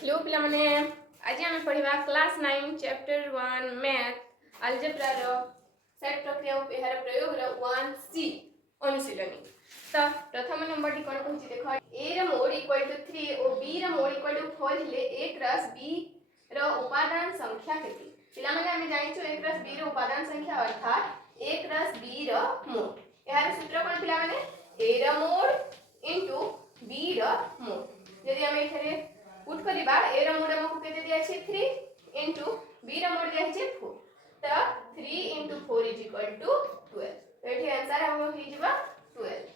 Hello पिला माने आज आम पढ़ा class 9 chapter 1 math algebra set प्रक्रिया यार प्रयोग 1C अनुशीलनी। तो प्रथम नंबर टी कौन कह देख ए मोड इक्वल टू 3 और बी मोड इक्वल टू 4 हेले ए क्रॉस बी उपादान संख्या केते पिला माने हम जानिछु ए क्रॉस बी उपादान संख्या अर्थात ए क्रॉस बी मोड यार सूत्र कौन पिला माने ए मोड इनटू बी मोड यदि हम एथरे पुट करिबा ए रो मोड हमकु केते दिया छै 3 इनटू बी रो मोड दिया छै 4 तो 3 इनटू 4 इज इक्वल टू 12 तो एठी आंसर हम हो जिबा 12।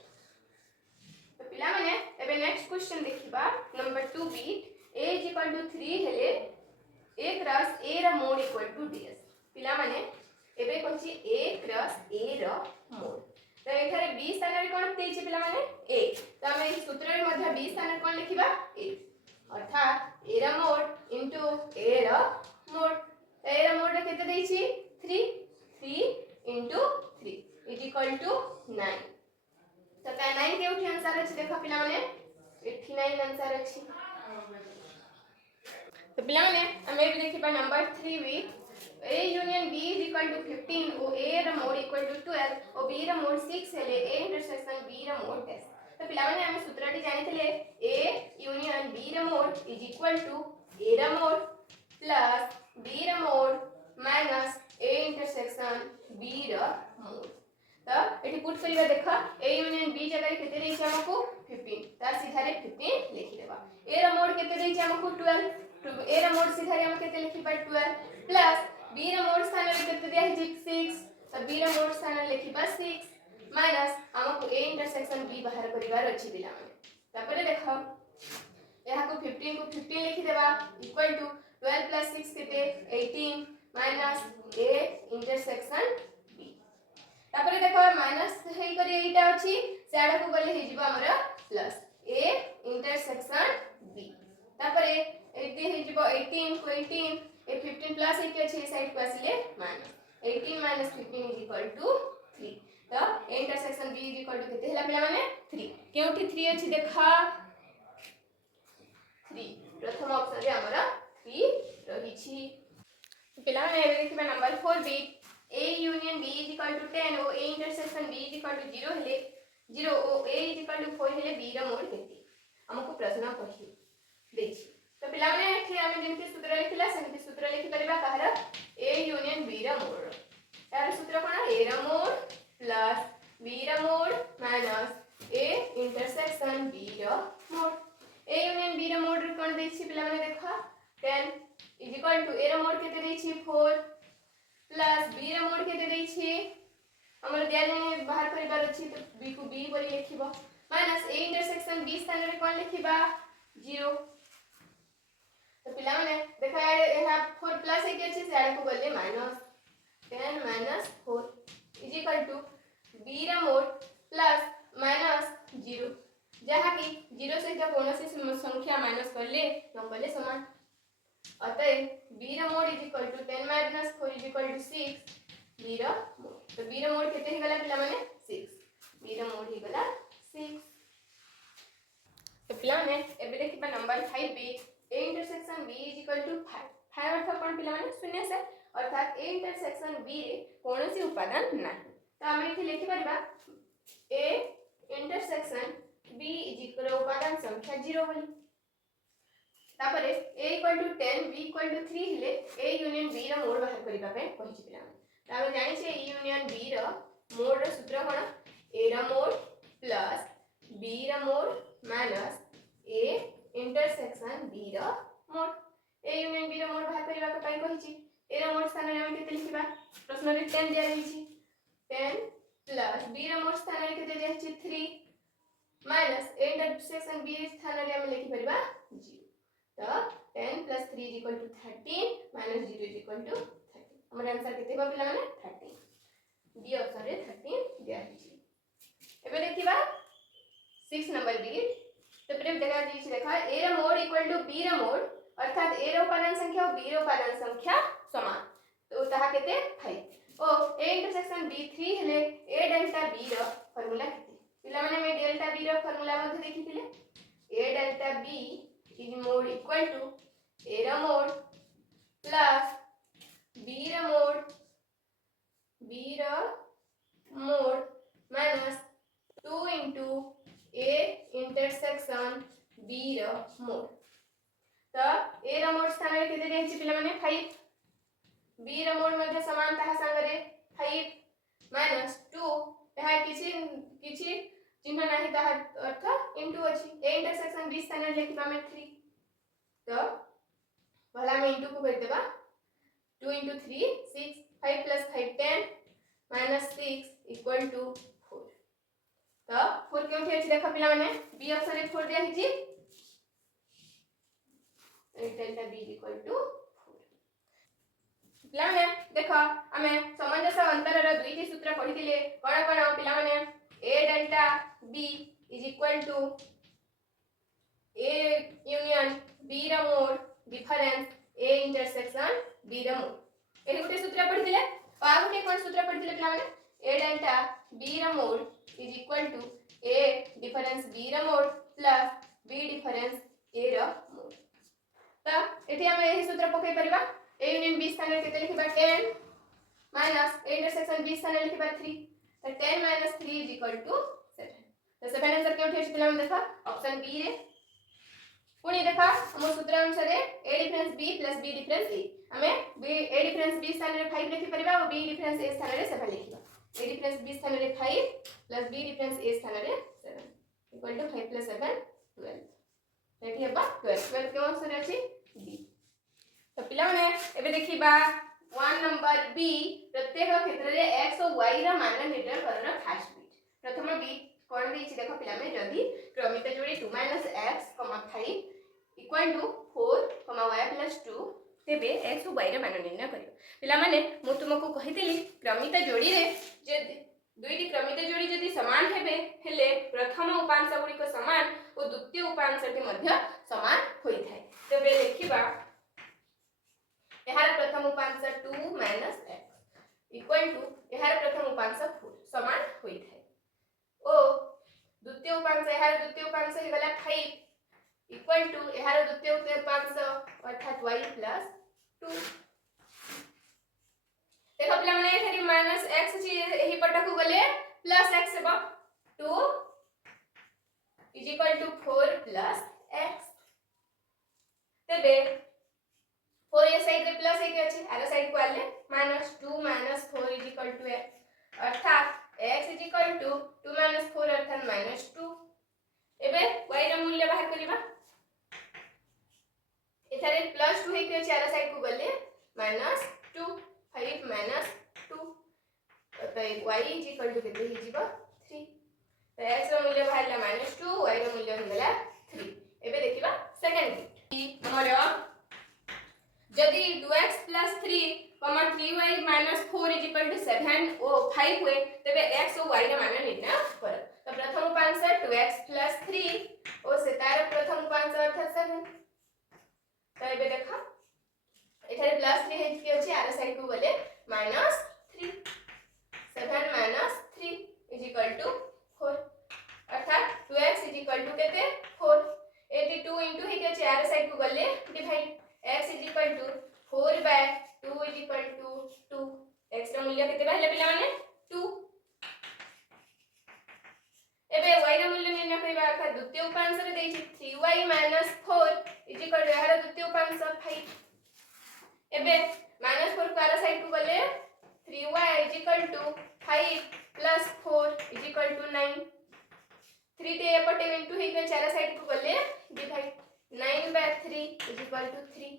तो पिला माने एबे नेक्स्ट क्वेश्चन देखिबा number 2 b a is equal to 3 हेले a क्रॉस a रो मोड इक्वल टू ds पिला माने एबे कहछि a क्रॉस a रो मोड तो एठारे b स्थान रे कोन देछि पिला माने a तो हम ई सूत्र रे मध्य b स्थान रे कोन लिखिबा a अर्थात ए मोड इनटू ए मोड तो ए मोड केते देछि 3 इनटू 3 इज इक्वल टू 9 तो 9 के उठी आंसर अछि देखो पिला माने 89 आंसर अछि। तो पिला माने हमें भी देखिबा number 3 with a union b is equal to 15 और a रा मोड इक्वल टू 12 और b रा मोड 6 हेले a इंटरसेक्शन b रा मोड 10 तो पिला माने हम सूत्रटी जानिथिले a यूनियन b रा mod is equal to a रा मोड प्लस b रा mod minus a intersection b रा मोड तो एठी पुट करिबा देखा a यूनियन b जगह रे केते देछि हमकु 15 ता सीधा रे 15 लिखि देबा a रा मोड केते देछि हमकु 12 a रा मोड सीधा रे हम केते लिखिबा 12 प्लस b रा मोड स्थान रे केते दिया है 6 तो b रा मोड स्थान रे लिखिबा 6 माइनस हमको a इंटरसेक्शन b बाहर करिवार अछि दिला माने तापरे देखो यहा को 15 को 15 लिखि देबा इक्वल टू 12 प्लस 6 केते 18 माइनस a इंटरसेक्शन b तापरे देखो माइनस हेई करी एटा अछि सेडा को गले हे जिबा हमरा प्लस a इंटरसेक्शन b तापरे एते हे जिबो 18 को 18 ए 15 प्लस 8 अछि साइड को आसीले minus 18 minus 15 is equal to 3 तो a intersection b is equal to केते हला पिला माने 3 केउठी 3 अछि देखा 3 प्रथम ऑप्शन रे हमरा 3 रही छी पिला माने देखिबा number 4 b a union b is equal to 10 और a intersection b is equal to 0 हेले 0 और a इज इक्वल टू 4 हेले b रा मोड केते हमको प्रश्न कहि देछि तो पिला माने एठी हम जेमति सूत्र लिखिला सेमति सूत्र लिखि परिबा कहरा a यूनियन b रा मोड यार सूत्र कोन a रा मोड प्लस b रा mod minus a intersection b रा मोड a यूनियन b रा मोड रे कोन देछि पिला माने देखा 10 इज इक्वल टू a रा मोड केते देछि 4 प्लस b रा मोड केते देछि हमर दिया जाने बाहर करिबार अछि तो b को b बोली लिखिबो माइनस a इंटरसेक्शन b स्थान रे कोन लिखिबा 0 तो पिला माने देखा एहा 4 प्लस 8 अछि से आडा को गले minus 10 minus 4 is equal to b रा मोड प्लस माइनस 0 जहा कि 0 से जो कोनोसी संख्या माइनस करले न करले समान अतः b रा mod is equal to 10 minus 4 is equal to 6 b रा मोड तो b रा मोड केते हे गला पिला माने 6 b रा मोड हे गला 6 तो पिला माने एबे देखिबा number 5 b a intersection b is equal to 5 5 अर्थ कोन पिला माने शून्य से अर्थात a इंटरसेक्शन b रे कोनोसी उपादान नाही तो हम एठी लिखि परबा a intersection b is equal उपादान संख्या 0 बोली तापरे a equal to 10 b equal to 3 हेले a यूनियन b रा मोड बाहर करिबा पे कहि पिला माने त हम जानि छै a यूनियन b रा मोड रा सूत्र कोन a रा मोड प्लस b रा mod minus a intersection b रा मोड a यूनियन b रा मोड बाहर करिबा के पई कहि छी a रा मोड स्थान रे हम केते लिखिबा प्रश्न रे 10 दिया रही छी 10 प्लस b रा मोड स्थान रे केते दिया छी 3 माइनस a इंटरसेक्शन b स्थान रे हम लिखि परबा 0 तो 10 plus 3 is equal to 13 minus 0 is equal to 13 हमर आंसर केते बा पिला माने 13 बी ऑप्शन रे 13 दिया छी एबे देखिबा 6 नंबर बी तो प्रेम जगह दी देखा a रा मोड इक्वल टू b रा मोड अर्थात a रा उपादान संख्या और b रा उपादान संख्या समान तो ताहा केते 5 ओ a इंटरसेक्शन b 3 हेले a डेल्टा b रा फार्मूला केते पिला माने में डेल्टा b रा फार्मूला मध्ये देखिथिले a delta b is mod equal to A रा मोड प्लस बी रा mod minus 2 into A intersection B रा मोड। तो ए रा मोड स्थान रे केते देछि पिला माने 5 बी रा मोड मध्ये समान ताहा संगरे 5 माइनस 2 एहा किछि चिन्ह नाही ताहा अर्थ इंटू अछि ए इंटरसेक्शन बी स्थान रे लिखबा में 3 तो भला में इंटू को कर देबा 2 into 3 6 5 plus 5 10 minus 6 equal to 4 तो 4 केउठी अछि देखा पिला माने बी ऑप्शन रे 4 दिया हिची डेल्टा बी equal to 4 पिला माने देखा हमें सामंजस्य अंतर रा दुईटी सूत्र पढितिले कोन कोन पिला माने a delta b is equal to a union b रा mode difference a intersection b रा मोड एही गुटे सूत्र पढितिले और आ गुटे कोन सूत्र पढितिले पिला माने a डेल्टा b रा mode is equal to a difference b रा mod plus b difference a रा मोड। त एठी हम एही सूत्र पकै परिबा a यूनियन b स्थान रे केते लिखबा 10 माइनस a इंटरसेक्शन b स्थान रे लिखबा 3 तो 10 minus 3 is equal to 7 तो 7 आंसर केउठी अछि पिला माने देखा ऑप्शन बी रे पुणी देखा हम सूत्र अनुसार a difference b plus b difference a हमें b a डिफरेंस b स्थान रे 5 लिखि परिबा और b डिफरेंस a स्थान रे 7 लिखिबा a डिफरेंस b स्थान रे 5 प्लस b डिफरेंस a स्थान रे 7 इक्वल टू 5 प्लस 7 12 एठी हेबा 12 के आंसर अछि b। तो पिला माने एबे देखिबा 1 नंबर b प्रत्येक क्षेत्र रे x और y रा मान निर्धारण करना फास्ट बिट प्रथम बिट कोन देछि देखो पिला में जदी क्रमिक जोड़ी 2 x, 5 equal to 4, y plus 2 तेबे x और y रा मान निर्णय करियो पिला माने मु तुमको कहितली क्रमिक जोड़ी रे जे दुईटी क्रमिक जोड़ी जदी समान हेबे हेले प्रथम उपांश गुडी को समान और द्वितीय उपांश टी मध्य समान होई थाए तेबे लिखिबा एहार प्रथम उपांश 2 x इक्वल टू एहार प्रथम उपांश 4 समान होई थाए ओ द्वितीय उपांश एहार द्वितीय उपांश हे गला 5 इक्वल टू एहार द्वितीय उपांश अर्थात y प्लस 2 देखो पिला माने एथरी माइनस x छी एही पटक गले प्लस x हेबा 2 is equal to 4 plus x तेबे 4 ये साइड रे प्लस एक अछि आरो साइड को आले -2 - 4 इज इक्वल टू x अर्थात x इज इक्वल टू 2 - 4 अर्थात -2 एबे y रा मूल्य बाहर करिबा एथरे +2 हे के अछि आरो साइड को गले -2 5 - 2 तो y इज इक्वल टू केते हि जीवा 3 तो x रा मूल्य बाहरला -2 y रा मूल्य होगला 3 एबे देखिबा सेकंड बिट हमर जदि 2x + 3, 3y - 4 = 7 और 5 हुए तेबे x और y रा मान निर्णय कर तो प्रथम उपांश 2x + 3 और से तार प्रथम उपांश अर्थात 7 तो एबे देखा एठारे +3 हे कि अछि आर साइड को गले -3 7 - 3 = 4 अर्थात 2x = केते 4 82 * हे कि अछि आर साइड को गले डिवाइड x = 4/2 = 2 x रा मूल्य केते बाहले पिला माने 2 एबे y रा मूल्य निर्णय करबा अर्थात द्वितीय उपांश रे देछि 3y - 4 = एहार द्वितीय उपांश 5 एबे -4 को आर साइड को गले 3y = 5 + 4 = 9 3 ते एपटे इनटू हे के चार साइड को गले डिवाइड 9/3 = 3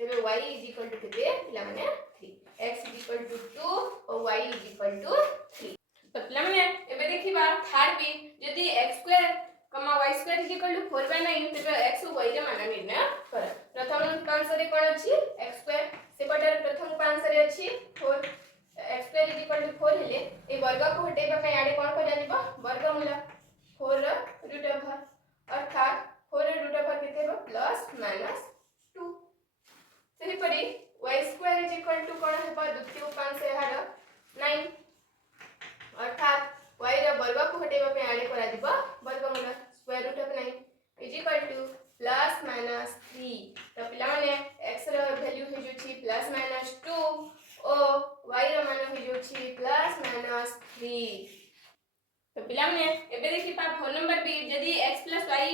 एबे y = केते पिला माने 3 x = 2 और y = 3 तो पिला माने एबे देखिबा थर्ड बी यदि x2, y2 = 4/9 तेबे x और y रा मान निर्णय कर प्रथम उपांश रे कोन अछि x2 सेपटर प्रथम उपांश रे अछि 4 x2 = 4 हेले ए वर्ग को हटेबा पय आडे कोन को जानिबा वर्गमूल 4 रा रूट ओवर अर्थात 4 रा रूट ओवर केते हो +-2 सेहि परि y2 = कोन हेबा द्वितीय उपांश एहार 9 अर्थात y रा वर्ग को हटेबा पे आडे करा दिबा वर्गमूल स्क्वायर रूट ऑफ 9 +-2 + एबे देखि पा 4 नंबर बी यदि x + y,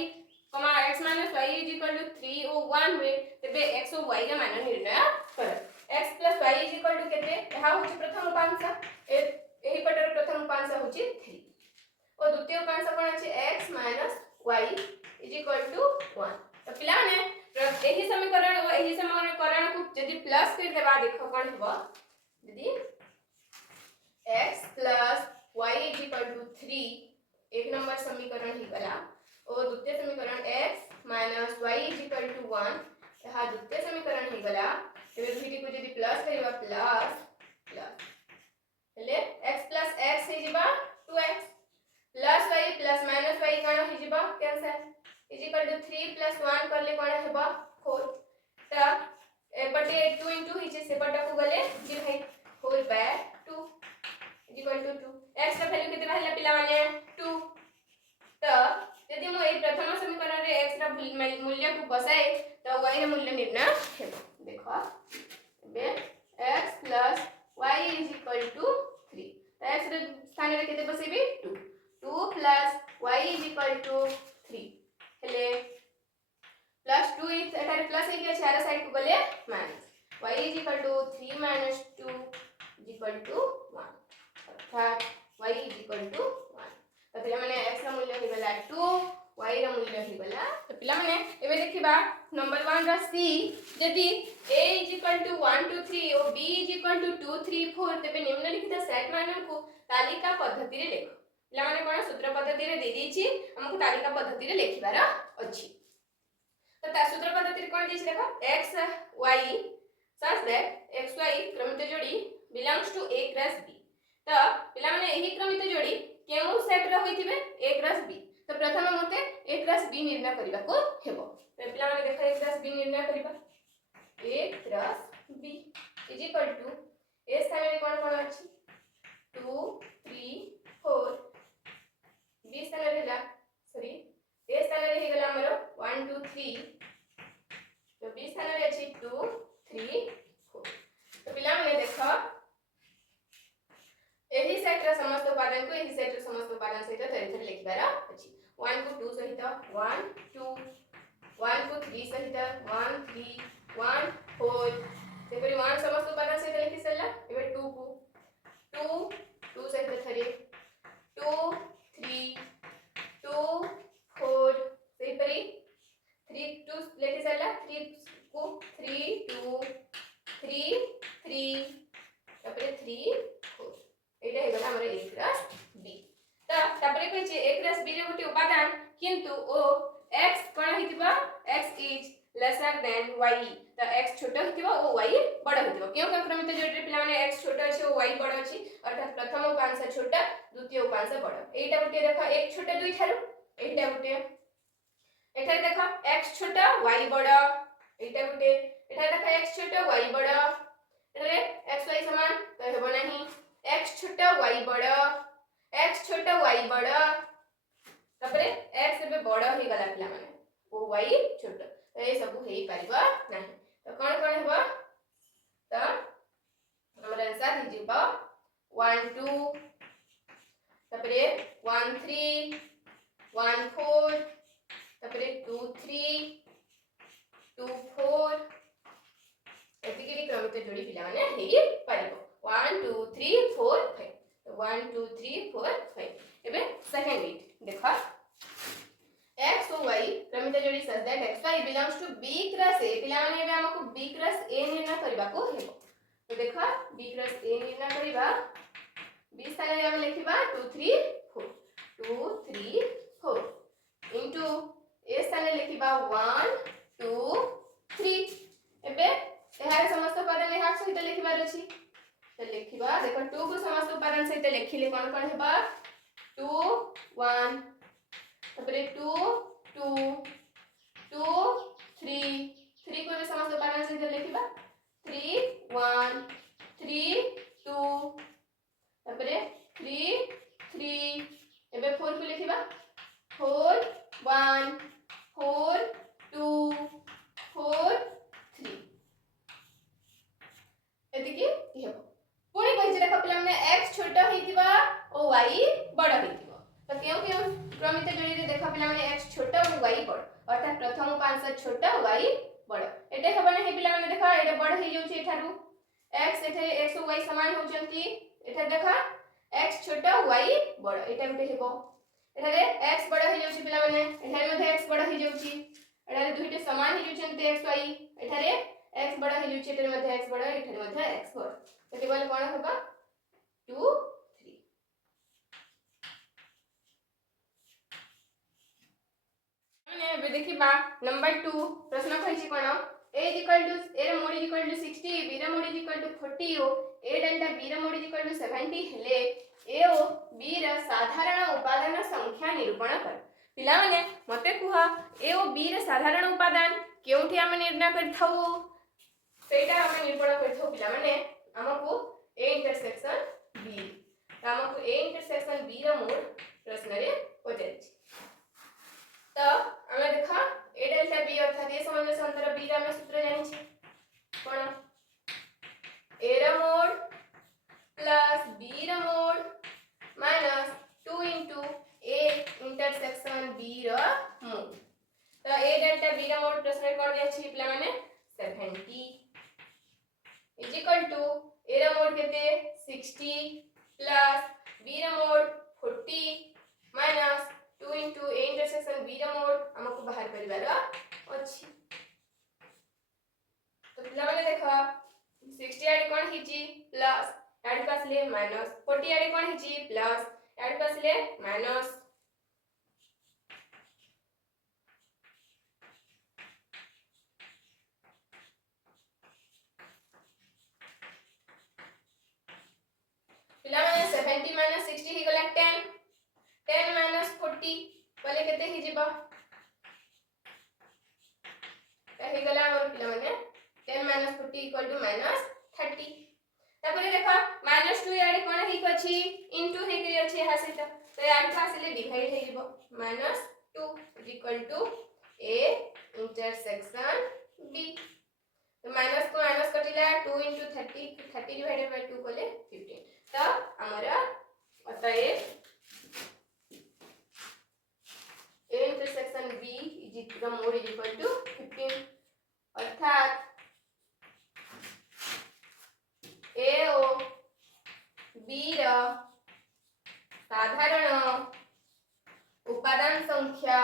x - y = 3 ओ 1 हुए तबे x और y का मान निर्णय कर। x + y = केते एहा होची प्रथम उपांश एही पटर प्रथम उपांश होची 3 और द्वितीय उपांश कोन अछि x - y = 1। तो पिला ने एही समीकरण और एही समीकरण को यदि प्लस कर देबा देखो कोन हेबो यदि x + y = 3 एक नंबर समीकरण ही गला और द्वितीय समीकरण x - y = 1 यहा द्वितीय समीकरण ही गला एबे भीटी को यदि प्लस करिबा प्लस प्लस हेले x + x हे जिबा 2x plus y plus minus y कोन हे जिबा कैंसिल = 3 + 1 करले कोन हेबा 4 त एपटे 2 * हिचे से पटा को गले जे भाई 4/2 = 2 x का वैल्यू केते रहला पिला माने 2 त यदि मो ए प्रथम समीकरण रे x रा मूल्य को बसाए त y रा मूल्य निर्णय हेबो देखो बे x + y = 3 त x रे स्थान रे केते बसेबी 2 2 + y = 3 हेले +2 एटारे प्लस हे के चार साइड को गले माइनस y = 3 - 2 = 1 अर्थात y = 1 तो पिला माने x रा मूल्य हे गला 2 y रा मूल्य हे गला तो पिला माने एबे देखिबा नंबर 1 रा c यदि a = 1 2 3 और b = 2 3 4 तबे निम्नलिखित सेट मानन को तालिका पद्धति रे लेखो पिला माने कोन सूत्र पद्धति रे दे दी छी हमको तालिका पद्धति रे लेखिबार अछि तो ता सूत्र पद्धति रे कोन दी छी देखो x y such that x y क्रमित जोड़ी belongs to a cross b तो पिला माने एही क्रमित जोड़ी केउ सेट रे होइतिबे a क्रॉस b तो प्रथम मते a क्रॉस b निर्णय करिबा को हेबो तो पिला माने देखो a क्रॉस b निर्णय करिबा a क्रॉस b = a स्थान रे कोन कोन अछि 2 3 4 b स्थान रे ला सॉरी a स्थान रे हे गला हमरो 1 2 3 तो b स्थान रे अछि 2 3 4 तो पिला माने देखो एही सेट रा समस्त उपादान को एही सेट रा समस्त उपादान सहित थरे थरे लिखबार अछि 1 को 2 सहित 1 2 1 को 3 सहित 1 3 1 4 तेपरि 1 समस्त उपादान सहित लिखि सल्ला एबे 2 को 2 2 सहित थरे 2 3 2 4 तेपरि 3 2 लिखि सल्ला 3 को 3 2 3 3 तेपरि 3 4 एटा हे गला हमर a क्रॉस b त तापरे कहै छै a क्रॉस b रे गोटे उपादान किंतु ओ x कोन हितिबा x is lesser than y त x छोटो हितिबा ओ y बड़ हितिबा केउ क्रमित जोड़ी पिला माने x छोटो अछि ओ y बड़ अछि अर्थात प्रथम उपांश छोटा द्वितीय उपांश बड़ एटा गोटे देखो एक छोटा दुई थारु एटा गोटे एटा देखो x छोटा y बड़ एटा गोटे एटा देखो x छोटा y बड़ रे x y समान त हेबो नाही x छोटा y बड़ x छोटा y बड़ तबरे x बे बड़ हे गला पिला माने ओ y छोटा तो ए सब हेई परिबा नाही तो कोन कोन हेबो तो हमर आंसर हे जिबा 1 2 तबरे 1 3 1 4 तबरे 2 3 2 4 एतिके क्रमित जोड़ी पिला माने हेई परिबो 1 2 3 4 5 तो 1 2 3 4 5 एबे सेकंड बिट देखो x और y क्रमित जोड़ी such that x y belongs to b cross a पिला माने एबे हमको b क्रॉस a निर्णय करबा को हेबो तो देखो b क्रॉस a निर्णय करबा b स्थान रे हम लिखिबा 2 3 4 2 3 4 इनटू a स्थान रे लिखिबा 1 2 3 एबे एहार समस्त उपादान एहा सहित लिखिबार अछि तो लिखिबा देखो 2 को समस्त उपादान सहित लिखिले कोन कोन हेबा 2 1 तबरे 2 2 2 3 3 को समस्त उपादान सहित लिखिबा 3 1 3 2 तबरे 3 3 एबे 4 को लिखिबा 4 1 4 2 4 3 एतिकी हेबो पुणी कहि जे देखो पिला माने x छोटा हेतिबा ओ y बड़ हेतिबा तो केउ केउ y बड़ एटे हेबो नहीं पिला माने देखा एटे बड़ हे जाउची एठारु x एठे x और y समान होचंती एठा देखा x छोटा y बड़ एटा गुटे हेबो एठारे x बड़ हे जाउची पिला माने एठारे मध्ये x बड़ हे जाउची एठारे दुइटे समान हे जाउचंती x y एठारे x बड़ हे जाउची एठारे मध्ये x बड़ एठारे मध्ये x बड़ तो केवल कोन हेबा 2 3 माने बे देखिबा नंबर 2 प्रश्न कहिछि कोन a is equal to a ର ମୋड is equal to 60 b ର ମୋड is equal to 40 O a delta b ର ମୋड is equal to 70 हेले a ଓ b ର साधारण उपादान संख्या निरूपण कर पिला माने मते कुहा a ओ b ର साधारण उपादान केउठी हम निर्णय करथाउ सेटा हम निरूपण करथाउ पिला माने हमकु a intersection b हमकु a intersection b ର मोड प्रश्न रे पचारछि तो हमें देखा a डेल्टा b अर्थात ए सामंजस्य अंतर b रा हम सूत्र जानि छी कोन a रा मोड प्लस b रा mod minus 2 into a intersection b रा मोड तो a डेल्टा b रा मोड प्रश्न कोन दिया छी पिला माने 70 इज इक्वल टू a रा मोड केते 60 प्लस b रा mode 40 minus 2 into a intersection b रा मोड हमको बाहर परिवार अछि तो पिला माने देखा 60 आडी कोन हिची प्लस आडी पासले माइनस 40 आडी कोन हिची प्लस आडी पासले माइनस पिला माने 70 माइनस 60 ही गला 10 10 माइनस 40 पले केते ही जिबा कहि गला हमर पिला माने 10 माइनस 40 इक्वल टू माइनस 30 तापरे देखा माइनस 2 याडी कोन ही कछि इनटू हे करी अछि हा सेटा तो याडी पासले डिवाइड हे जिवो minus 2 equal to a intersection b तो माइनस को माइनस कटिला 2 into 30 30 डिवाइडेड बाय 2 कोले 15 तो हमरा अतः a intersection b is equal mod is equal to 15 अर्थात a ओ b रा साधारण उपादान संख्या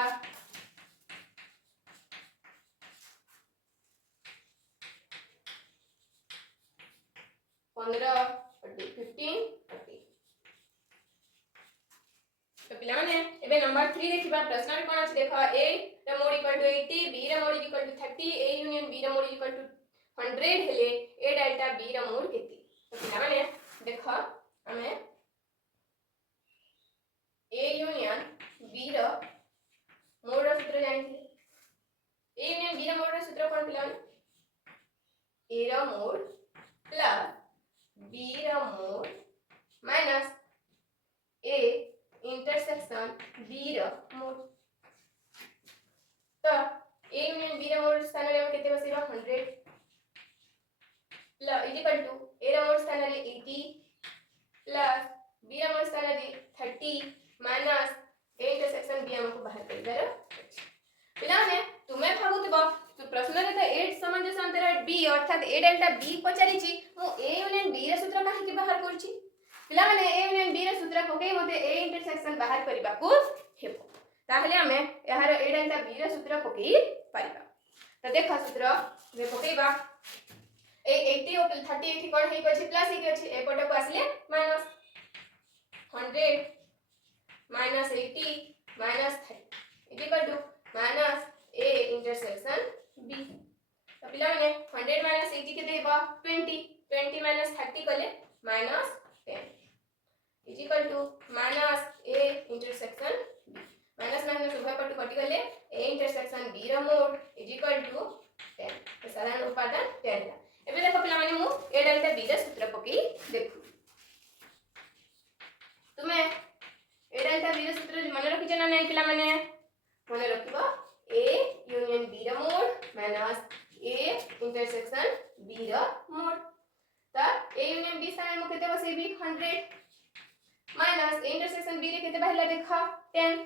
पंद्रह 15 30 तो पिला माने एबे नंबर 3 देखिबा प्रश्न रे कोन अछि देखा a रा मोड इक्वल टू 80 b रा mod equal to 30 a union b रा मोड इक्वल टू 100 हेले a डेल्टा b रा मोड केते तो पिला माने देखा हमें a यूनियन b रा मोड रा सूत्र जानि a यूनियन b रा मोड रा सूत्र कोन पिला माने a रा मोड प्लस b रा mod minus a intersection b रा मोड तो a यूनियन b रा मोड स्थान रे हम केते बसेबा 100 plus is equal to a रा मोड स्थान रे 80 प्लस b रा मोड स्थान रे 30 माइनस a इंटरसेक्शन b हमको बाहर करिवार पिला ने तुमे भाबुतबा तो प्रश्न रे त 8 सामंजस्य अंतर b अर्थात a डेल्टा b पचारि छी मु a यूनियन b रा सूत्र काहे के बाहर करछि पिला माने a यूनियन b रा सूत्र पके मते a इंटरसेक्शन बाहर करिबा को हेबो ताहले हमें यार a डेल्टा b रा सूत्र पके पाइबा तो देखा सूत्र रे पकेबा ए 80 और 30 एठी कोन हे अछि प्लस हे अछि ए पट को आसले minus 100 minus 80 minus 30 equal to minus a intersection b तो पिला माने 100 माइनस 80 के देबा 20 20 माइनस 30 कले minus 10 is equal to minus a intersection b minus minus उभय पट कटि गले a इंटरसेक्शन b रा मोड इज इक्वल टू 10 तो साधारण उपादान 10 ला एबे देखो पिला माने मु a डेल्टा b रा सूत्र पकी देखु तुमे a डेल्टा b रा सूत्र मन रखि जना नै पिला माने मन रखिबो a यूनियन b रा mod minus a intersection b रा मोड तो a यूनियन b स्थान में केते बसेबी 100 माइनस a इंटरसेक्शन b रे केते बाहिला देखा 10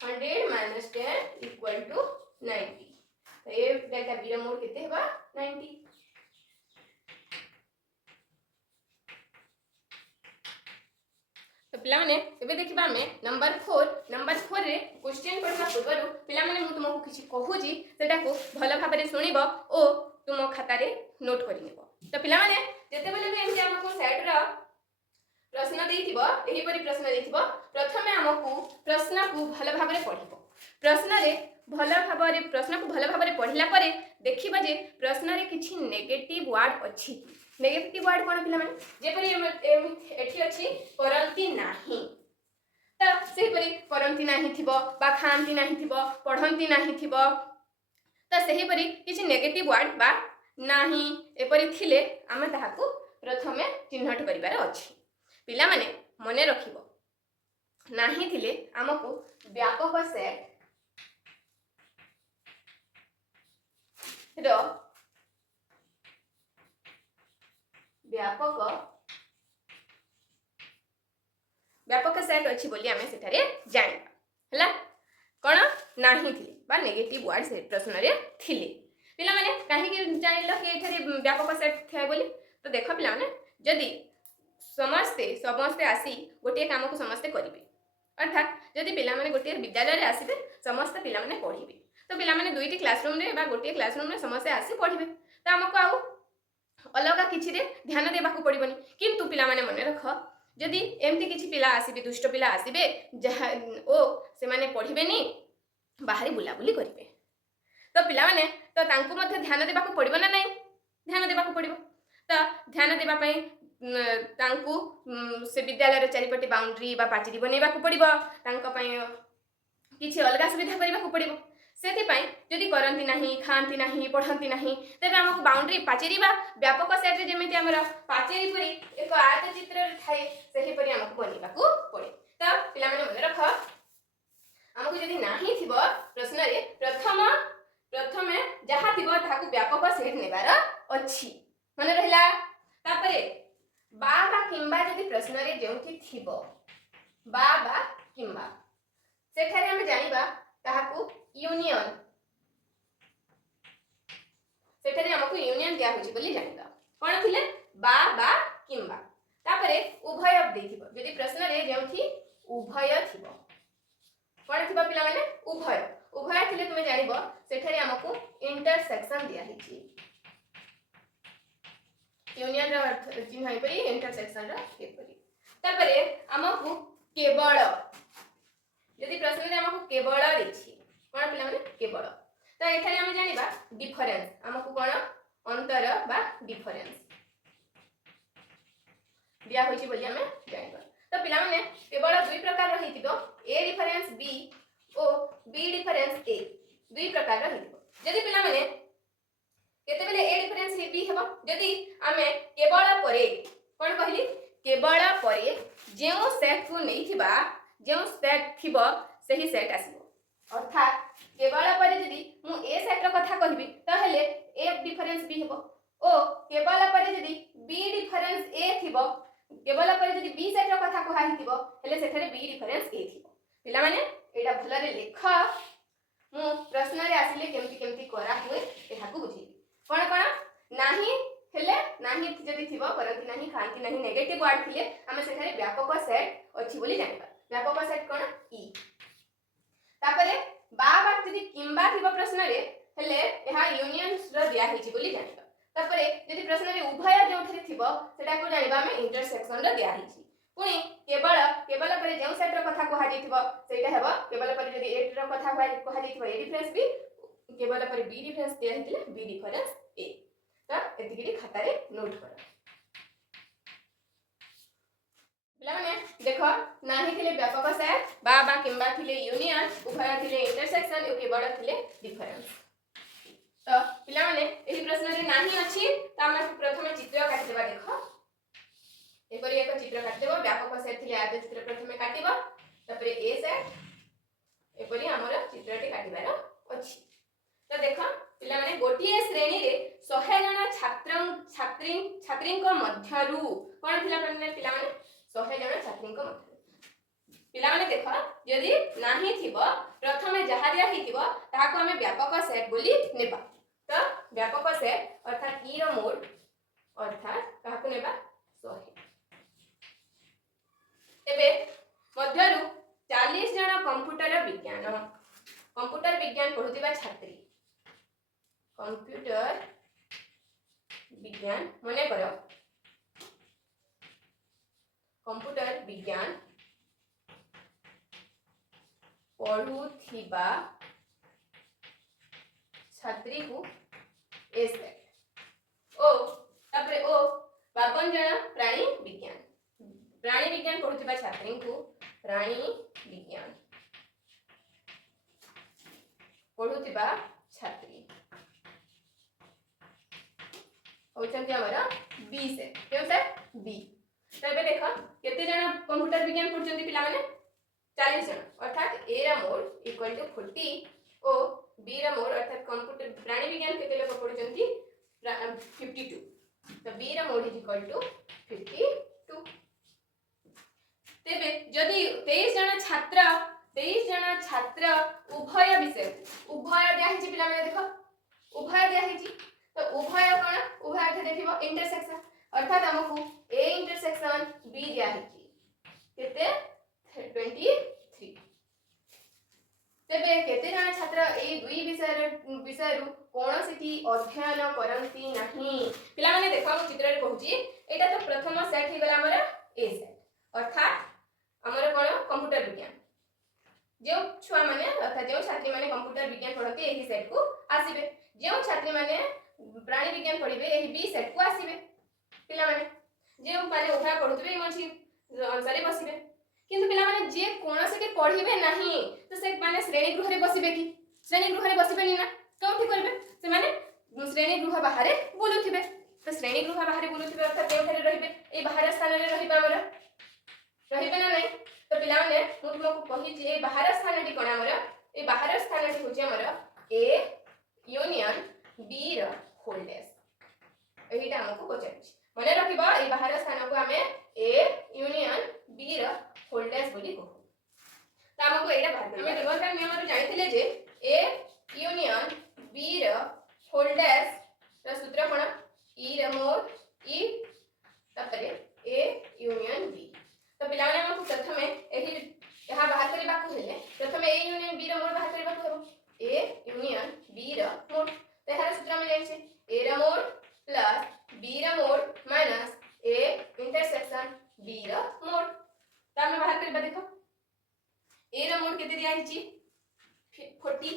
100 minus 10 equal to 90 a delta b रो मोड केते हेबा 90। तो पिला माने एबे देखिबा हमें नंबर 4 रे क्वेश्चन पढ़वा पूर्व पिला माने मु तुमको किछि कहू जी सेटा को भलो भाबरे सुनिबो ओ तुम खाता रे नोट करि नेबो। तो पिला माने जेते बेले भी एमति हमको सेट रो प्रश्न देइथिबो एही परि प्रश्न देइथिबो प्रथमे हमकु प्रश्न को भलो भाबरे पढिबो। प्रश्न को भलो भाबरे पढिला परे देखिबा जे प्रश्न रे किछि नेगेटिव वर्ड अछि। नेगेटिव वर्ड कोन पिला माने जे परि एठी अछि करंती नाही तो सेही परि करंती नाही थिबो बा खांती नाही थिबो पढंती नाही थिबो तो सेही परि किछि नेगेटिव वर्ड बा नाही एपरि थिले आमे ताहाकू प्रथमे चिन्हट करिबार अछि। पिला माने मने रखिबो नाही थिले हमकू व्यापक सेट रो व्यापक सेट अछि बोली आमे सेठारे जानिबा हला कोन नाही थिले बा नेगेटिव वर्ड से प्रश्न रे थिले। पिला माने काहे कि जानिलो कि एठारे व्यापक सेट थाय बोली तो देखो पिला माने जदी समस्ते आसी गोटे काम को समस्ते करिवे अर्थात जदी पिला माने गोटे विद्यालय रे आसीबे समस्त पिला माने पढिबे तो पिला माने दुईटी क्लासरूम रे बा गोटे क्लासरूम रे समस्ते आसी पढिबे तो हमको आउ अलगा किछि रे ध्यान देबाकू पड़िबनी। किंतु पिला माने मने रख जदी एमती किछि पिला आसीबे दुष्ट पिला आसीबे जहा ओ से माने पढिबेनी बाहरी बुलाबुली करिवे तो पिला माने तो तांको मध्ये ध्यान देबाकू पड़िबो ना नहीं ध्यान देबाकू पड़िबो तो ध्यान देबा पई तांको से विद्यालय रे चारिपटी बाउंड्री बा पाचिरी बनेबाकू पड़िबो तांको पई किछि अलगा सुविधा करिबाकू पड़िबो सेति पई जदी करंती नाही खांती नाही पढंती नाही तेबे हमको बाउंड्री पाचेरी बा व्यापक सेट रे जेमिति हमर पाचेरी परी एक आयत चित्र थाए सेही परी हमको बनेबाकू पड़े। तो पिला माने मन रख हमको जदी नाही थिबो प्रश्न रे प्रथमे जहा थिबो ताहाकू व्यापक सेट नेबार अछि मन रहिला। तापरे बा किंबा जदी प्रश्न रे जेउथि थिबो बा किंबा सेठारे हम जानिबा ताहाकू यूनियन सेठारे हमको यूनियन क्या होछि बोली जानिबा कोन थिले बा किंबा तापरे उभय देथिबो जदी प्रश्न रे जेउथि उभय थिबो कोन थिबा पिला माने उभय थिले तुमे जानिबो सेठारे हमको इंटरसेक्शन दिया हिछि यूनियन रो अर्थ चिन्ह है परी इंटरसेक्शन रो के परी। तापरे हमको केवल जदी प्रश्न रे हमको केवल देछि कोन पिला माने केवल तो एठारे हम जानिबा डिफरेंस हमको कोन अंतर बा डिफरेंस दिया होछि बोली हमें जानिबा। तो पिला माने केवल दुई प्रकार रहितिबो ए डिफरेंस बी ओ बी डिफरेंस ए दुई प्रकार रहितिबो जदी पिला माने केते बेले ए डिफरेंस बी हेबो जदी हमें केवल परे कोन कहली केवल परे जेउ सेट को नैथिबा जेउ सेट थिबो सही सेट आसीबो अर्थात केवल परे जदी मु ए सेट रो कथा कहबी त हेले ए डिफरेंस बी हेबो ओ केवल परे जदी बी डिफरेंस ए थिबो केवल परे जदी बी सेट रो कथा कहै थिबो हेले सेठारे बी डिफरेंस ए थिबो। पिला माने एटा भलरे लेख मु प्रश्न रे आसीले केमती करा हुए एहाकू बुझी कोन नाही हेले नाही जदी थिबो करंती नाही खांती नाही नेगेटिव वर्ड थिले हमें सेठारे व्यापक सेट अछि बोली जानिबा व्यापक सेट कोन ई। तापरे बा जदी किंबा थिबो प्रश्न रे हेले एहा यूनियन रो दिया हिछि बोली जानिबा। तापरे जदी प्रश्न रे उभय जोथि थिबो सेटा को जानिबा में इंटरसेक्शन रो दिया हिछि पुनी केवल परे जेउ सेट रो कथा कहै दिथिबो सेटा हेबो केवल परे जदी ए रो कथा कहै दिथिबो ए डिफरेंस बी केवल परे बी डिफरेंस दिया हिथिले बी डिफरेंस ए तो एतिकी खाता रे नोट करो। पिलाने देखो नाही थिले व्यापक सेट बा किंबा थिले यूनियन उभय थिले इंटरसेक्शन ओ केवल थिले डिफरेंस। तो पिलाने एही प्रश्न रे नाही अछि त हम प्रथमे चित्र काटि देबा देखो एपरि एक चित्र काटि देबो व्यापक सेट थिले आदि चित्र प्रथमे काटिबो तपरे ए सेट एपरि हमर चित्रटी काटिबार अछि। तो देखो पिलाने गोटिए श्रेणी रे 100 जन छात्री को मध्यरु कोन थिला पिलाने 100 जन छात्री को मध्य पिला माने देख यदि नाही थिबो प्रथमे जहा दिया हिथिबो ताहाको हमें व्यापक सेट बोली नेबा तो व्यापक सेट अर्थात ई रो मोड अर्थात काहाको नेबा 100 एबे मध्यरु 40 जन कंप्यूटर विज्ञान पढुतिबा छात्री कंप्यूटर विज्ञान मने करो कंप्यूटर विज्ञान पढ़ुथिबा छात्री को ए सेट ओ तापरे ओ 52 जन प्राणी विज्ञान पढ़ुथिबा छात्री को प्राणी विज्ञान पढ़ुथिबा छात्री होचंती हमर बी सेट केउ सेट बी तबे देखो केते जन कंप्यूटर विज्ञान पढ़ुचंती पिला माने 40 जन अर्थात ए रा मोड इक्वल टू 40 ओ बी रा मोड अर्थात कंप्यूटर प्राणी विज्ञान केते लोग पढ़ुचंती 52 तो बी रा मोड इज इक्वल टू 52 तेबे जदि 23 जन छात्र उभय विषय उभय दिया हिची पिला माने देखो उभय दिया हिची तो उभय कोन उभय अर्थ देखिबो इंटरसेक्शन अर्थात हमकु ए इंटरसेक्शन बी दिया हिची केते 23 तेबे केते जन छात्र ए दुई विषय कोनोसिटी अध्ययन करंती नाही पिला माने देखो हम चित्र रे कहूची एटा तो प्रथम सेट ही गला हमर ए सेट अर्थात हमर कोन कंप्यूटर विज्ञान जो छुआ माने अर्थात जो छात्री माने कंप्यूटर विज्ञान पढ़ती एही सेट को आसीबे जो छात्री माने प्राणी विज्ञान पढ़िबे एही बी सेट को आसीबे पिला माने जे माने उभय पढ़ुतबे मछि अनुसार बसिबे किंतु पिला माने जे कोनोसे के पढ़िबे नाही तो से माने श्रेणी गृह रे बसिबे कि श्रेणी गृह रे बसिबे नि ना कोठी करबे से माने श्रेणी गृह बाहर बुलुथिबे तो श्रेणी गृह बाहर बुलुथिबे अर्थात केउठारे रहिबे ए बाहर स्थान रे रहिबे हमर रहिबे ना नहीं तो पिला माने मु तुमको कहि जे बाहर स्थान डी कोन हमर ए बाहर स्थान डी होचे हमर ए यूनियन बी रो होल्डेस एहिटा हमको पचाछि मने रखिबा ए बाहर स्थान को हमें ए यूनियन बी रो होल्डेस बोली कहू त हमको एटा बाहर हमें ध्रुवता नियम रो जानिथिले जे ए यूनियन बी रो होल्डेस रो सूत्र कोन ई रो मोड ई तपरे ए यूनियन बी तो पिला माने हमको प्रथमे एही यहा बाहर करबा को हेले प्रथमे ए यूनियन बी रो मोड बाहर करबा को हेबो ए यूनियन बी रो मोड तो यहार सूत्र में जाय छै ए रो मोड प्लस बी रो मोड माइनस ए इंटरसेक्शन बी रो मोड त हम बाहर करबा देखो ए रो मोड केते दिया हिची 40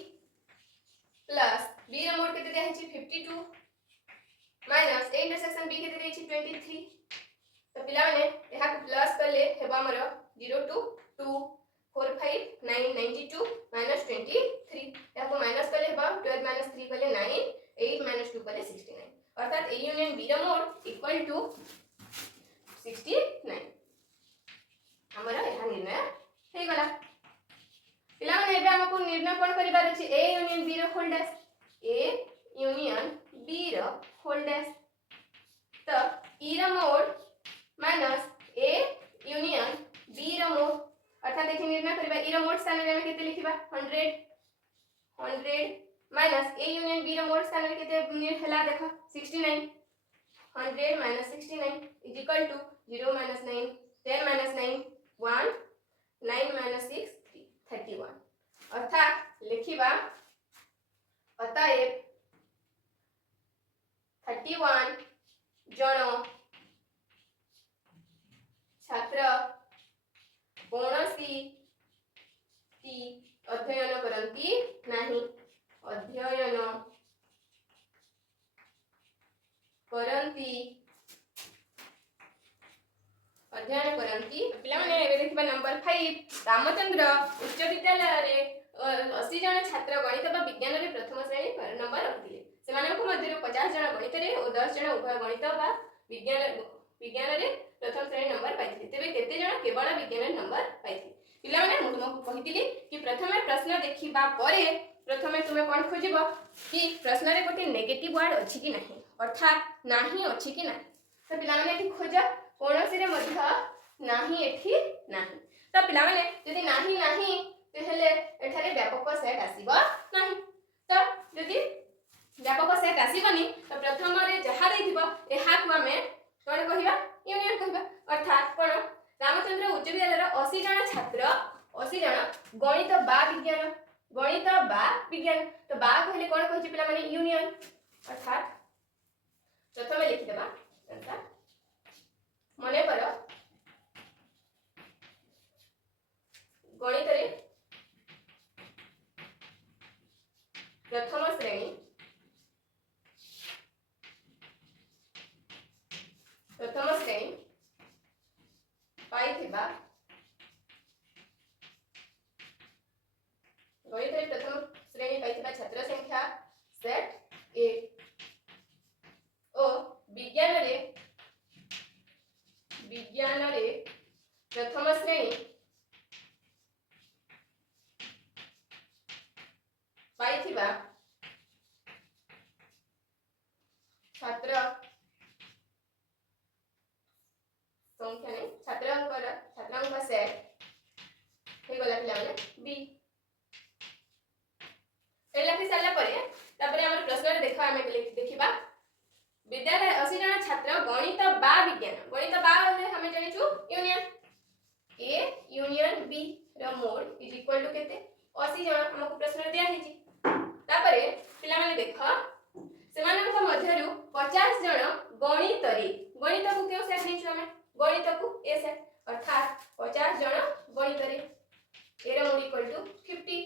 प्लस बी रो मोड केते दिया हिची 52 माइनस ए इंटरसेक्शन बी केते दिया हिची 23 तो पिला माने यहा को प्लस करले हेबा हमर 0 टू 2 4 5 9 92 माइनस 23 यहा को माइनस करले हेबा 12 माइनस 3 करले 9 8 माइनस 2 करले 69 अर्थात ए यूनियन बी रो मोड इक्वल टू 69 हमर यहा निर्णय हे गला पिला माने एबे हमको निर्णय कोन करिबार अछि ए यूनियन बी रो होल्डेस ए यूनियन बी रो होल्डेस तो ई रो मोड माइनस ए यूनियन बी रो मोड अर्थात देखि निर्णय करबा ई रो मोड स्थान रे हम केते लिखिबा 100 माइनस ए यूनियन बी रो मोड स्थान रे केते हला देखो 69 100 minus 69 is equal to 0 minus 9 10 minus 9 1 9 minus 6 3 31 अर्थात लिखिबा अतएव 31 जन छात्र कोनोसी टी अध्ययन करंती नाही अध्ययन करंती पिला माने एबे देखिबा नंबर 5 रामचंद्र उच्च विद्यालय रे 80 जन छात्र गणित बा विज्ञान रे प्रथम श्रेणी नंबर रखिले से माने को मध्य 50 जन गणित रे और 10 जन उभय गणित बा विज्ञान रे प्रथम श्रेणी नंबर पाइथिले तेबे केते जन केवल विज्ञान नंबर पाइथिले पिला माने मु तुमको कहितिली कि प्रथमे प्रश्न देखिबा परे प्रथमे तुमे कोन खोजिबो कि प्रश्न रे गोटे नेगेटिव वर्ड अछि कि नाही अर्थात नाही अछि कि नाही तो पिला माने एठी खोज कोनोसी रे मध्य नाही एठी नाही तो पिला माने यदि नाही नाही तेहेले एठारे व्यापक सेट आसीबो नाही तो यदि व्यापक सेट आसीबनी तो प्रथम रे जहा देथिबो एहा को हमें कोन कहिबा यूनियन कहिबा अर्थात कोन रामचंद्र उच्च विद्यालय 80 जन छात्र 80 जन गणित बा विज्ञान तो बा कहले कोन कहि पिला माने यूनियन अर्थात प्रथम लिखि देबा आंसर मने पर गणित रे प्रथम श्रेणी पाइथिबा गणित रे प्रथम श्रेणी पाइथिबा छात्र संख्या सेट ए ओ विज्ञान रे प्रथम श्रेणी पाइथिबा छात्र संख्या नहीं छात्रांक सेट हे गला पिला माने बी ए लिखि सारला परे तापरे हमर प्रश्न रे देखा हमें देखिबा विद्यालय 80 जन छात्र गणित बा बोले हमें जानि छु यूनियन ए यूनियन बी रो मोड इज इक्वल टू केते 80 जन हमको प्रश्न रे दिया हिची तापरे पिला माने देखा सेमानक मध्यरु 50 जन गणित को केउ सेट नै छु हमें गणित को ए सेट अर्थात 50 जन गणित रे ए रो मोड इक्वल टू 50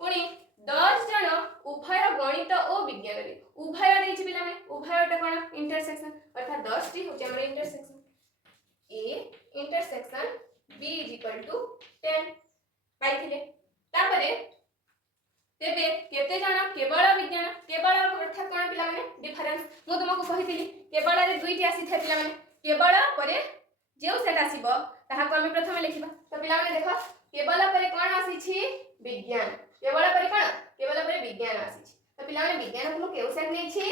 पुनी 10 जन उभय गणित और विज्ञान रे उभय देछि पिला में उभयटा कोन इंटरसेक्शन अर्थात 10 टी होचे हमर intersection a intersection b is equal to 10 पाइथिले तापरे तेबे केते जन केवल विज्ञान केवल अर्थात कोन पिला माने डिफरेंस मु तुमको कहितली केवल रे दुईटी आसी थे पिला माने केवल परे जेउ सेट आसीबो ताहा को हम प्रथम लिखिबा तो पिला माने देखो केवल परे कोन आसी छी विज्ञान केवल परे विज्ञान आसी छी तो पिला माने विज्ञान को केउ सेट नै छी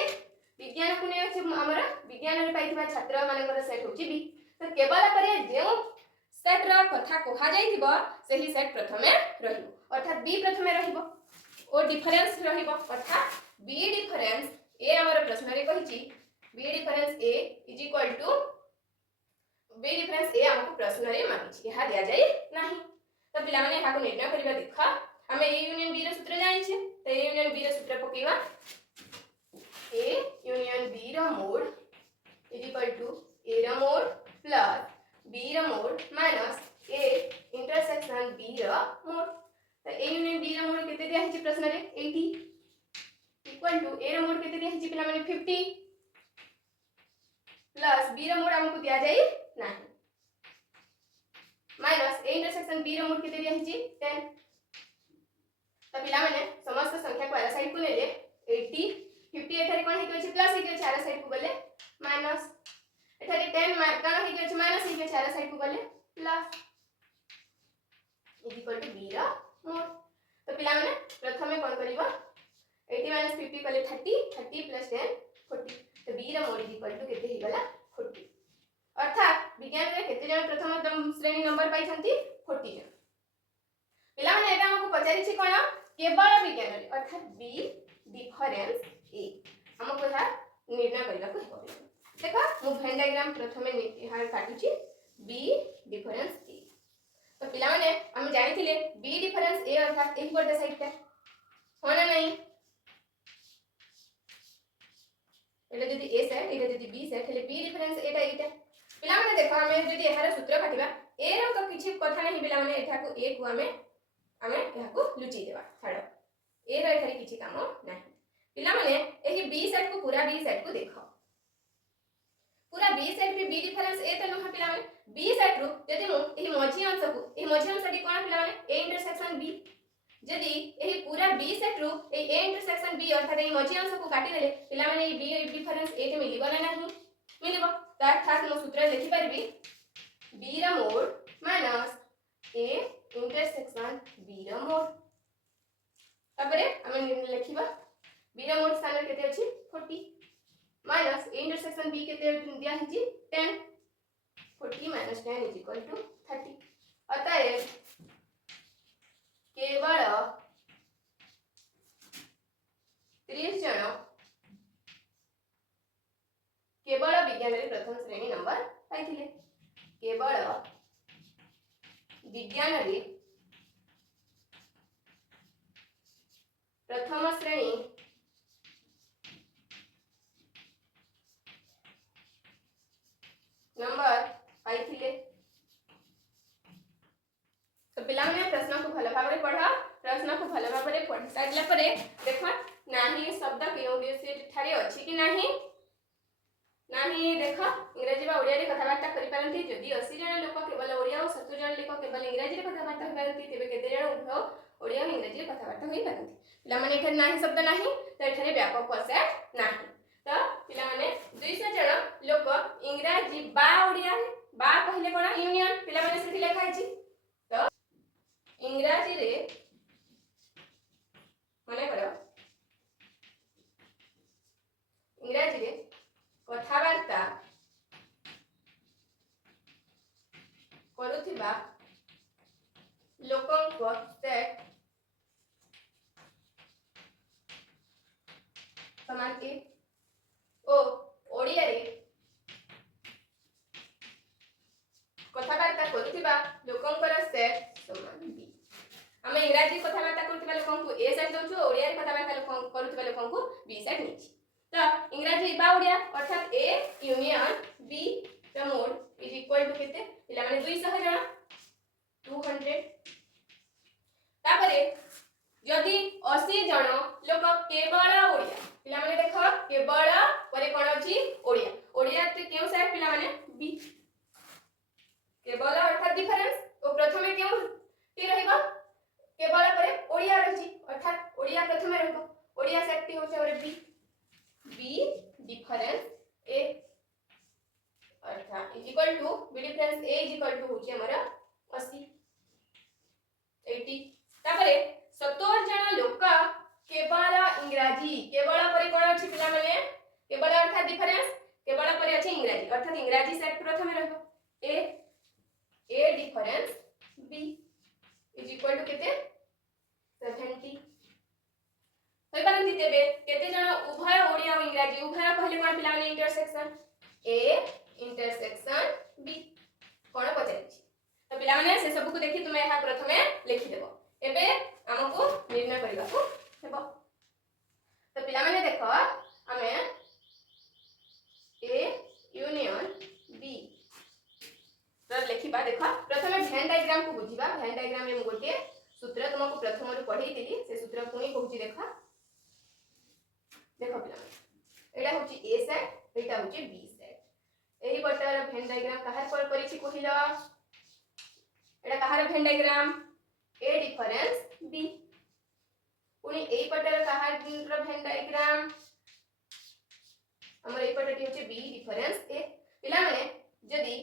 विज्ञान को नै छी हमर विज्ञान रे पाइथिबा छात्र मानकर सेट होची बी तो केवल परे जेउ सेट रा कथा कोहा जाइथिबो सेही सेट प्रथमे रहिबो अर्थात बी प्रथमे रहिबो और डिफरेंस रहिबो अर्थात बी डिफरेंस ए हमर प्रश्न रे कहिची B difference A is equal to B difference A हमको प्रश्न रे मागिची यहा दिया जाय नाही तो पिला माने यहा को निर्णय करिबा देखा हमें ए यूनियन बी रे सूत्र जानि छे तो ए यूनियन बी रे सूत्र पकेबा ए यूनियन बी रो mod is equal to A रो मोड प्लस बी रो मोड माइनस ए इंटरसेक्शन बी रो मोड तो ए यूनियन बी रो मोड केते दिया हिची प्रश्न रे 80 इक्वल टू ए रो मोड केते दिया हिची पिला माने 50 प्लस बी रो मोड हमको दिया जाय नाही माइनस ए इंटरसेक्शन बी रो मोड केते दिया हिची 10 तो पिला माने समस्त संख्या को आला साइड को लेले 80 50 एठारे कोन हेके अछि प्लस हेके अछि आला साइड को गले माइनस एठारे 10 कोन हेके अछि माइनस हेके अछि आला साइड को गले plus is equal to b रो मोड तो पिला माने प्रथमे कोन करिवो 80 माइनस 50 कले 30 प्लस 10 40 तो बी रो मोड इज इक्वल टू केते हे गला 40 अर्थात विज्ञान रे केते जन प्रथम श्रेणी नंबर पाई छंती 40 जन पिला माने एटा हमको पचारि छी कोन केवल विज्ञान रे अर्थात बी डिफरेंस ए हमको यहा निर्णय करबा को होबे देखो मु वेन डायग्राम प्रथमे यहा काटू छी बी डिफरेंस ए तो पिला माने हम जानिथिले बी डिफरेंस ए अर्थात एही पटे साइड होना नहीं एटा जदी ए सेट एटा जदी बी सेट हेले बी डिफरेंस एटा पिला माने देखो हमें जदी एहार सूत्र काटिबा ए रो तो किछि कथा नहीं पिला माने एठा को ए को हमें यहा को लुचि देबा छाड़ो ए रो एठारे किछि काम नहीं पिला माने एही बी सेट को पूरा बी सेट को देखो पूरा बी सेट में बी डिफरेंस ए त न पिला माने बी सेट रो जदी मु एही मझी अंश डी कोन पिला माने ए इंटरसेक्शन बी जदी एही पूरा बी सेट रो ए इंटरसेक्शन बी अर्थात एही मझी अंश को काटी देले पिला माने ए बी डिफरेंस ए ते मिलिबो ना नहीं मिलिबो तो अर्थात मु सूत्र लिखि परबी बी रा मोड माइनस ए इंटरसेक्शन बी रा मोड तबरे हम लिखिबा बी रा मोड स्थान केते अछि 40 माइनस ए इंटरसेक्शन बी केते दिया हिची 10 40 माइनस 10 इज इक्वल टू 30 अतएव केवल 30 जन केवल विज्ञान रे प्रथम श्रेणी नंबर पाइथिले। केवल विज्ञान रे प्रथम श्रेणी नंबर पाइथिले। तो पिला माने प्रश्न को भल भाव पढ़। प्रश्न को भल भाव पढ़ी सारा पर देख नाही शब्द केउडी से ठारे अछि कि नाही नाही देख इंग्रजी बा ओडिया रे कथावार्ता करि पारंती। जदि 80 जन लोक केवल ओडिया और 70 जन लोक केवल इंग्रजी रे कथावार्ता करि पारंती तेबे केते जन उभय ओडिया और इंग्रजी रे कथावार्ता होई पारंती। पिला माने एठारे नाही शब्द नाही तो एठारे व्यापक सेट नाही। तो पिला माने 200 जन लोक इंग्रजी बा ओडिया बा कहले कोन यूनियन पिला माने सेठी लेखा अछि। तो इंग्रजी रे माने करो इंग्रजी रे कथावार्ता करुथिबा लोकंक सेट समान ए ओ ओडिया रे कथावार्ता करुथिबा लोकंकर सेट समान बी। हम इंग्रजी कथावार्ता करुथिबा लोकंकु ए सेट दउछु ओडिया रे कथावार्ता करुथिबा लोकंकु बी सेट निछि। तो इंग्रजी बा ओडिया अर्थात ए यूनियन बी द मोड इज इक्वल टू केते पिला माने 200 जन 200। तापरे यदि 80 जन लोक केवल ओडिया पिला माने देखो केवल परे कोन अछि ओडिया ओडिया ते केउ साइड पिला माने बी केवल अर्थात डिफरेंस ओ प्रथमे केउ टी रहइबो केवल परे ओडिया रहिछि अर्थात ओडिया प्रथमे रहइबो ओडिया सेट टी होचे और बी बी डिफरेंस ए अर्थात is equal to B difference A is equal to होचे हमरा 80 80। तापरे 70 जन लोक केवल इंग्रजी केवल परे कोन अछि पिला माने केवल अर्थात डिफरेंस केवल परे अछि इंग्रजी अर्थात इंग्रजी सेट प्रथमे रहबो A difference B is equal to केते 70 होय पारंती। तेबे केते जन उभय ओडिया और इंग्रजी उभय कहले कोन पिला माने इंटरसेक्शन ए इंटरसेक्शन बी कोन पचै छी। तो पिला माने से सब को देखि तुमे यहा प्रथमे लिखि देबो एबे हमको निर्णय करबा को हेबो। तो पिला माने देखो हमें ए यूनियन बी तर लिखिबा देखो प्रथमे वेन डायग्राम को बुझिबा। वेन डायग्राम रे म गोटे सूत्र तुमको प्रथम रे पढै दिली से सूत्र पुनी कहूची देखा देखो पिला एटा होची ए सेट एटा होची बी सेट। एही प्रकार वेन डायग्राम कहार पर परिछि कहिलो एटा कहार Venn diagram A difference B पुनी एही प्रकार कहार वेन डायग्राम हमर एही प्रकार होची बी डिफरेंस ए। पिला माने जदी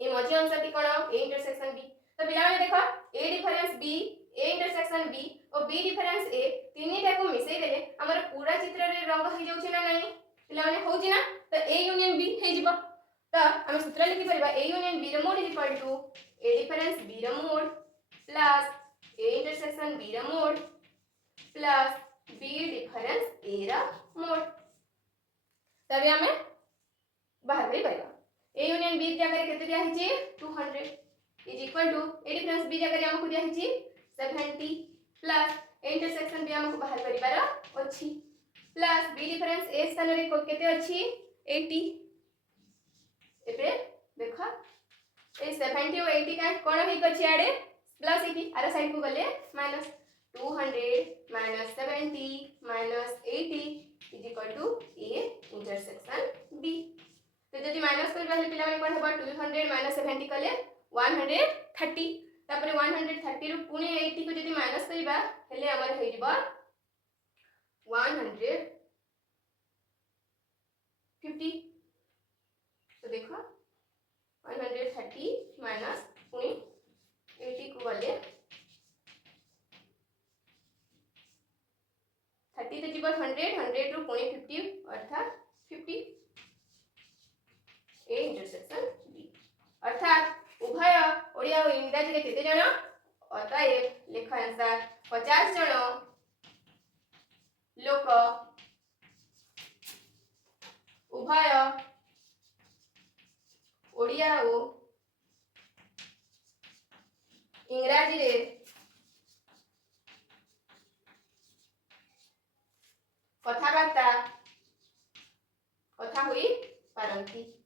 ए मझी अंशटी कोन ए इंटरसेक्शन बी तो पिला माने देखो A difference B A intersection B और बी डिफरेंस ए तीनटा को मिसई देले हमर पूरा चित्र रे रंग हो जाउछि ना नहीं पिला माने होउछि ना। तो ए यूनियन बी हे जिवो तो हम सूत्र लिखि परबा ए यूनियन बी रो mod is equal to A difference B रो mod plus A intersection B रो mod plus B difference A रो मोड। तबे हमें बाहर करि परबा ए यूनियन बी जगह केते दिया हिची 200 is equal to A difference b जगह हमको दिया हिची 70 प्लस ए इंटरसेक्शन बी हमको बाहर करिबार अछि प्लस बी डिफरेंस ए स्थान रे केते अछि 80। एबे देखो ए 70 और 80 का कोन हे अछि आडे प्लस 80 आर साइड को गले minus 200 minus 70 minus 80 is equal to a intersection b. तो जदि माइनस करबा हे पिला माने कोन हेबा 200 माइनस 70 कले 130 तापर 130 रु पुनी 80 को जदि माइनस करबा हेले हमर हे जिबा 150। तो देखो 130 माइनस पुनी 80 को गले 30 तो जीवा 100 रु पुनी 50 अर्थात 50 ए इंटरसेक्शन बी अर्थात उभय ओडिया और इंग्राजी रे केते जण अतएव लेख आंसर 50 जण लोक उभय ओडिया ओ इंग्राजी रे कथाबार्ता कथा हुई पारंती।